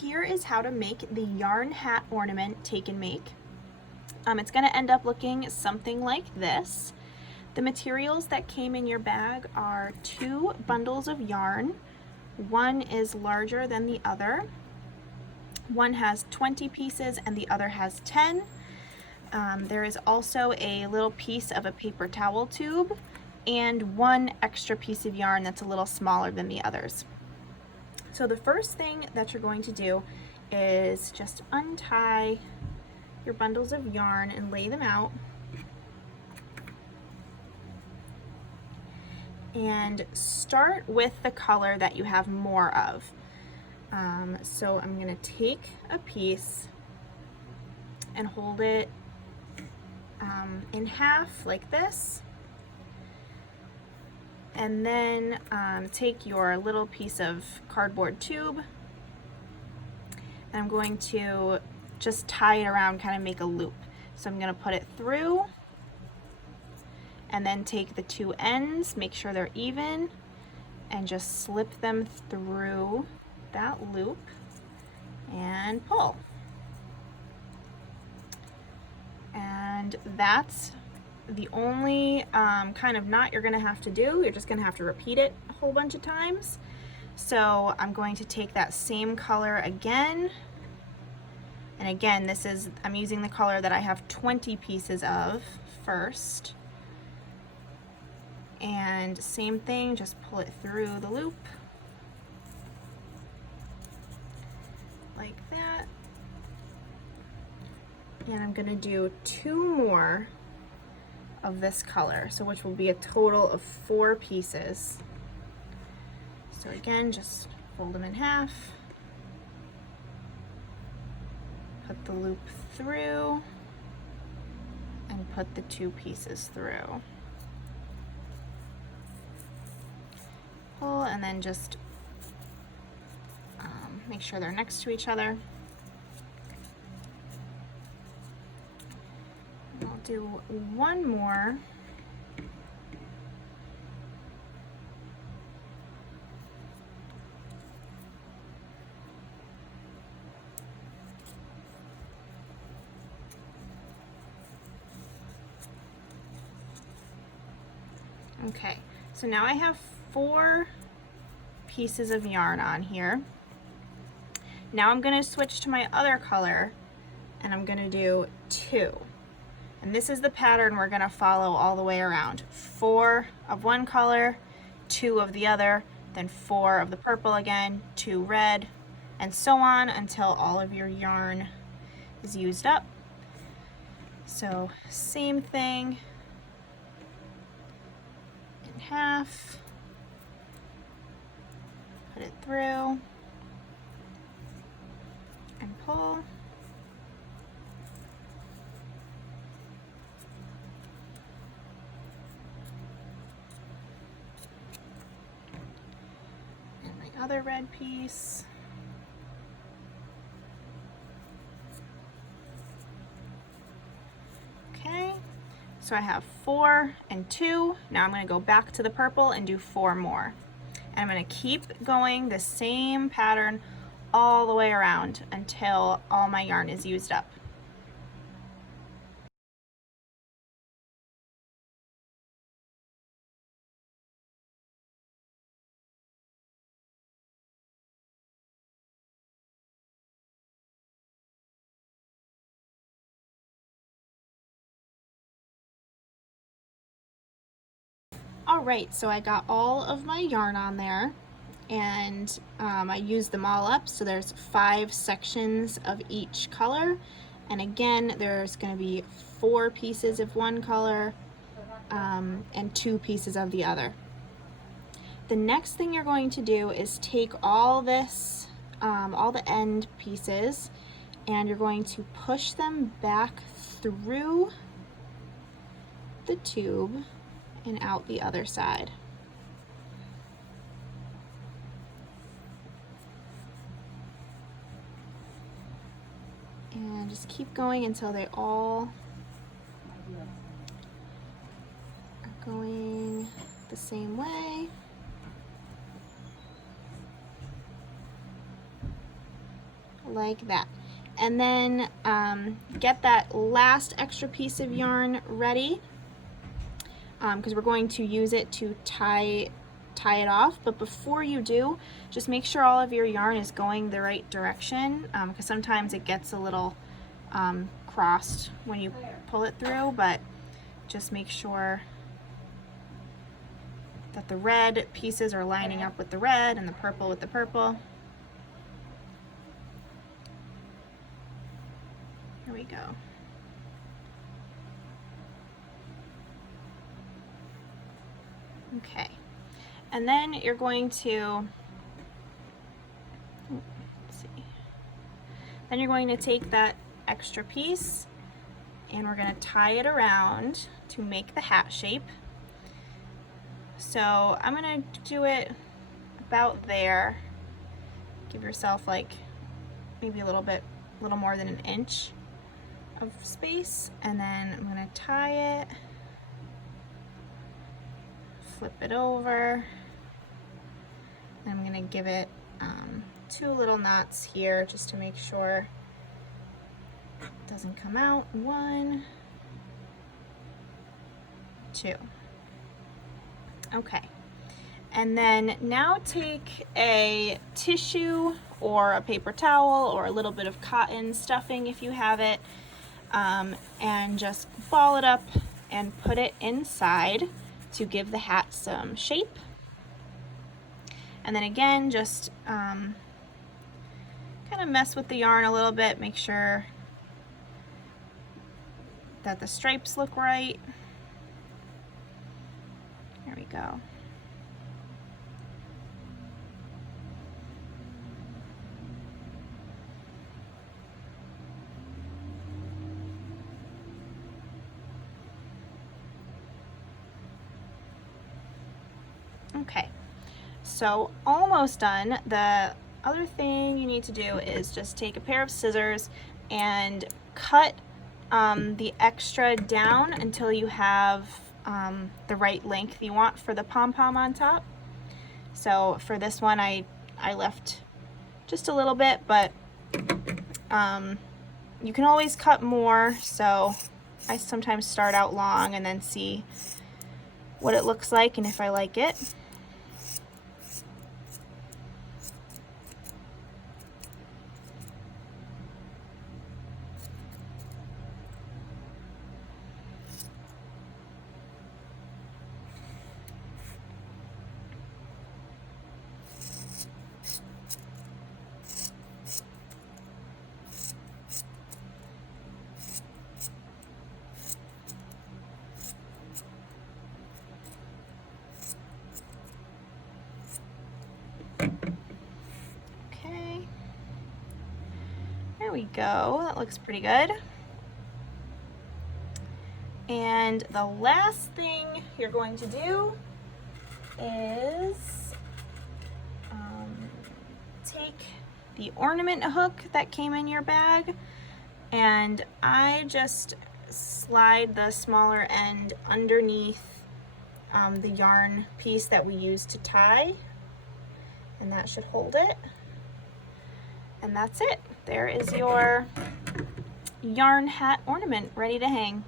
here is how to make the yarn hat ornament take and make. It's going to end up looking something like this. The materials that came in your bag are 2 bundles of yarn. One is larger than the other. One has 20 pieces and the other has 10. There is also a little piece of a paper towel tube and one extra piece of yarn that's a little smaller than the others. So the first thing that you're going to do is just untie your bundles of yarn and lay them out. And start with the color that you have more of. So I'm going to take a piece and hold it in half like this. And then take your little piece of cardboard tube, and I'm going to just tie it around, kind of make a loop. So I'm going to put it through, and then take the 2 ends, make sure they're even, and just slip them through that loop and pull. And that's the only kind of knot you're going to have to do. You're just going to have to repeat it a whole bunch of times. So I'm going to take that same color again. And again, I'm using the color that I have 20 pieces of first. And same thing, just pull it through the loop. Like that. And I'm going to do 2 more of this color, so which will be a total of 4 pieces. So again, just fold them in half, put the loop through, and put the 2 pieces through. Pull, and then just make sure they're next to each other. I'll do 1 more. Okay, so now I have 4 pieces of yarn on here. Now I'm going to switch to my other color, and I'm going to do 2. And this is the pattern we're going to follow all the way around. 4 of one color, 2 of the other, then 4 of the purple again, 2 red, and so on until all of your yarn is used up. So same thing, in half, put it through, and pull. And my other red piece. Okay, so I have 4 and 2. Now I'm going to go back to the purple and do 4 more. And I'm going to keep going the same pattern all the way around until all my yarn is used up. Alright, so I got all of my yarn on there, and I used them all up, so there's 5 sections of each color, and again there's going to be 4 pieces of one color and 2 pieces of the other. The next thing you're going to do is take all this, all the end pieces, and you're going to push them back through the tube and out the other side. And just keep going until they all are going the same way. like that. And then get that last extra piece of yarn ready, because we're going to use it to tie it off. But before you do, just make sure all of your yarn is going the right direction, because sometimes it gets a little crossed when you pull it through, but just make sure that the red pieces are lining up with the red and the purple with the purple. Here we go. Okay, and then you're going to, let's see, then you're going to take that extra piece and we're going to tie it around to make the hat shape. So I'm going to do it about there. Give yourself like maybe a little more than an inch of space, and then I'm going to tie it, flip it over, and I'm going to give it 2 little knots here just to make sure it doesn't come out. 1, 2. Okay, and then now take a tissue or a paper towel or a little bit of cotton stuffing if you have it, and just ball it up and put it inside to give the hat some shape. And then again, just kind of mess with the yarn a little bit, make sure that the stripes look right. There we go. Okay, so almost done. The other thing you need to do is just take a pair of scissors and cut the extra down until you have the right length you want for the pom-pom on top. So for this one I left just a little bit, but you can always cut more, so I sometimes start out long and then see what it looks like and if I like it. Okay, there we go. That looks pretty good. And the last thing you're going to do is take the ornament hook that came in your bag, and I just slide the smaller end underneath the yarn piece that we used to tie, and that should hold it. And that's it. There is your yarn hat ornament ready to hang.